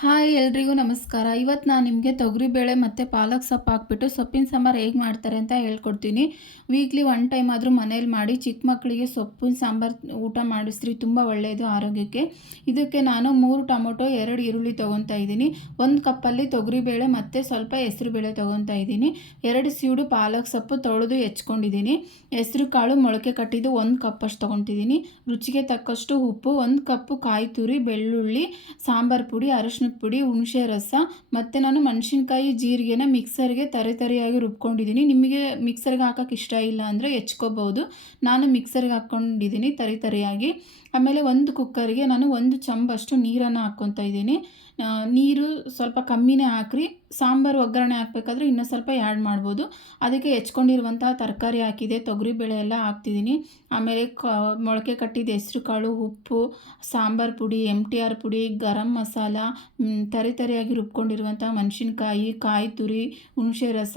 Hi ಎಲ್ರಿಗೂ ನಮಸ್ಕಾರ. ಇವತ್ತು ನಾನು ನಿಮಗೆ ತೊಗರಿಬೇಳೆ ಮತ್ತು ಪಾಲಕ್ ಸೊಪ್ಪು ಹಾಕ್ಬಿಟ್ಟು ಸೊಪ್ಪಿನ ಸಾಂಬಾರು ಹೇಗೆ ಮಾಡ್ತಾರೆ ಅಂತ ಹೇಳ್ಕೊಡ್ತೀನಿ. ವೀಕ್ಲಿ ಒನ್ ಟೈಮ್ ಆದರೂ ಮನೇಲಿ ಮಾಡಿ ಚಿಕ್ಕ ಮಕ್ಕಳಿಗೆ ಸೊಪ್ಪಿನ ಸಾಂಬಾರು ಊಟ ಮಾಡಿಸ್ರಿ, ತುಂಬ ಒಳ್ಳೆಯದು ಆರೋಗ್ಯಕ್ಕೆ. ಇದಕ್ಕೆ ನಾನು ಮೂರು ಟೊಮೊಟೊ, ಎರಡು ಈರುಳ್ಳಿ ತೊಗೊತಾ ಇದ್ದೀನಿ. ಒಂದು ಕಪ್ಪಲ್ಲಿ ತೊಗರಿಬೇಳೆ ಮತ್ತು ಸ್ವಲ್ಪ ಹೆಸರುಬೇಳೆ ತೊಗೊತಾ ಇದ್ದೀನಿ. ಎರಡು ಸೀಡು ಪಾಲಕ್ ಸೊಪ್ಪು ತೊಳೆದು ಹೆಚ್ಕೊಂಡಿದ್ದೀನಿ. ಹೆಸರು ಕಾಳು ಮೊಳಕೆ ಕಟ್ಟಿದ್ದು ಒಂದು ಕಪ್ಪಷ್ಟು ತೊಗೊತಿದ್ದೀನಿ. ರುಚಿಗೆ ತಕ್ಕಷ್ಟು ಉಪ್ಪು, ಒಂದು ಕಪ್ಪು ಕಾಯಿ ತುರಿ, ಬೆಳ್ಳುಳ್ಳಿ, ಸಾಂಬಾರು ಪುಡಿ, ಅರಶಿನ ಪುಡಿ, ಹುಣಸೆ ರಸ ಮತ್ತು ನಾನು ಮೆಣಸಿನ್ಕಾಯಿ ಜೀರಿಗೆನ ಮಿಕ್ಸರ್ಗೆ ತರೆ ತರೆಯಾಗಿ ರುಬ್ಕೊಂಡಿದ್ದೀನಿ. ನಿಮಗೆ ಮಿಕ್ಸರ್ಗೆ ಹಾಕೋಕೆ ಇಷ್ಟ ಇಲ್ಲ ಅಂದರೆ ಹೆಚ್ಕೋಬೋದು ನಾನು ಮಿಕ್ಸರ್ಗೆ ಹಾಕ್ಕೊಂಡಿದ್ದೀನಿ ತರಿ ತರಿಯಾಗಿ. ಆಮೇಲೆ ಒಂದು ಕುಕ್ಕರ್ಗೆ ನಾನು ಒಂದು ಚಂಬಷ್ಟು ನೀರನ್ನು ಹಾಕ್ಕೊತಾ ಇದ್ದೀನಿ. ನೀರು ಸ್ವಲ್ಪ ಕಮ್ಮಿನೇ ಹಾಕ್ರಿ. ಸಾಂಬಾರು ಒಗ್ಗರಣೆ ಹಾಕಬೇಕಾದ್ರೆ ಇನ್ನೂ ಸ್ವಲ್ಪ ಆ್ಯಡ್ ಮಾಡ್ಬೋದು. ಅದಕ್ಕೆ ಹೆಚ್ಕೊಂಡಿರುವಂತಹ ತರಕಾರಿ ಹಾಕಿದೆ ತೊಗರಿಬೇಳೆ ಎಲ್ಲ ಹಾಕ್ತಿದ್ದೀನಿ. ಆಮೇಲೆ ಕ, ಮೊಳಕೆ ಕಟ್ಟಿದ ಹೆಸ್ರು ಕಾಳು, ಉಪ್ಪು, ಸಾಂಬಾರು ಪುಡಿ ಎಂ ಟಿ ಆರ್ ಪುಡಿ, ಗರಂ ಮಸಾಲ ತರಿ ತರಿಯಾಗಿ ರುಬ್ಕೊಂಡಿರುವಂಥ ಮೆಣಸಿನ್ಕಾಯಿ, ಕಾಯಿ ತುರಿ, ಹುಣಸೆ ರಸ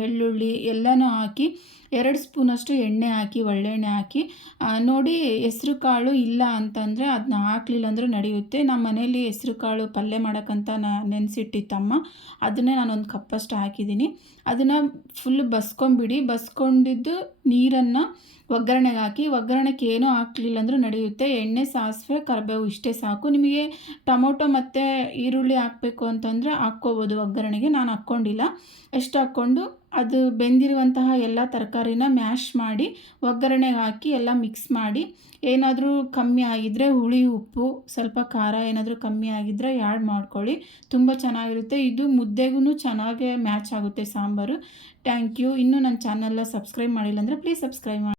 ಬೆಳ್ಳುಳ್ಳಿ ಎಲ್ಲನೂ ಹಾಕಿ ಎರಡು ಸ್ಪೂನಷ್ಟು ಎಣ್ಣೆ ಹಾಕಿ, ಒಳ್ಳೆಣ್ಣೆ ಹಾಕಿ ನೋಡಿ ಹೆಸ್ರು ಕಾಳು ಇಲ್ಲ ಅಂತಂದರೆ ಅದನ್ನ ಹಾಕ್ಲಿಲ್ಲ ಅಂದರೂ ನಡೆಯುತ್ತೆ. ನಮ್ಮ ಮನೇಲಿ ಹೆಸ್ರು ಕಾಳು ಪಲ್ಯ ಮಾಡೋಕ್ಕಂತ ನಾ, ನೆನೆಸಿಟ್ಟಿತ್ತಮ್ಮ. ಅದನ್ನೇ ನಾನೊಂದು ಕಪ್ಪಷ್ಟು ಹಾಕಿದ್ದೀನಿ. ಅದನ್ನು ಫುಲ್ ಬಸ್ಕೊಂಬಿಡಿ ಬಸ್ಕೊಂಡಿದ್ದು ನೀರನ್ನು ಒಗ್ಗರಣೆಗೆ ಹಾಕಿ, ಒಗ್ಗರಣೆಗೆ ಏನೂ ಹಾಕಲಿಲ್ಲ ಅಂದರೂ ನಡೆಯುತ್ತೆ. ಎಣ್ಣೆ, ಸಾಸಿವೆ, ಕರಿಬೇವು ಇಷ್ಟೇ ಸಾಕು. ನಿಮಗೆ ಟೊಮೊಟೊ ಮತ್ತು ಈರುಳ್ಳಿ ಹಾಕಬೇಕು ಅಂತಂದರೆ ಹಾಕ್ಕೋಬೋದು. ಒಗ್ಗರಣೆಗೆ ನಾನು ಹಾಕ್ಕೊಂಡಿಲ್ಲ. ಎಷ್ಟು ಹಾಕ್ಕೊಂಡು? ಅದು ಬೆಂದಿರುವಂತಹ ಎಲ್ಲ ತರಕಾರಿನ ಮ್ಯಾಶ್ ಮಾಡಿ ಒಗ್ಗರಣೆಗೆ ಹಾಕಿ ಎಲ್ಲ ಮಿಕ್ಸ್ ಮಾಡಿ. ಏನಾದರೂ ಕಮ್ಮಿ ಆಗಿದ್ದರೆ ಹುಳಿ, ಉಪ್ಪು, ಸ್ವಲ್ಪ ಖಾರ ಏನಾದರೂ ಕಮ್ಮಿ ಆಗಿದ್ದರೆ ಆ್ಯಡ್ ಮಾಡ್ಕೊಳ್ಳಿ. ತುಂಬ ಚೆನ್ನಾಗಿರುತ್ತೆ. ಇದು ಮುದ್ದೆಗೂ ಚೆನ್ನಾಗೇ ಮ್ಯಾಚ್ ಆಗುತ್ತೆ ಸಾಂಬಾರು. ಥ್ಯಾಂಕ್ ಯು ಇನ್ನೂ ನನ್ನ ಚಾನಲ್ನ ಸಬ್ಸ್ಕ್ರೈಬ್ ಮಾಡಿಲ್ಲ ಅಂದರೆ ಪ್ಲೀಸ್ ಸಬ್ಸ್ಕ್ರೈಬ್ ಮಾಡಿ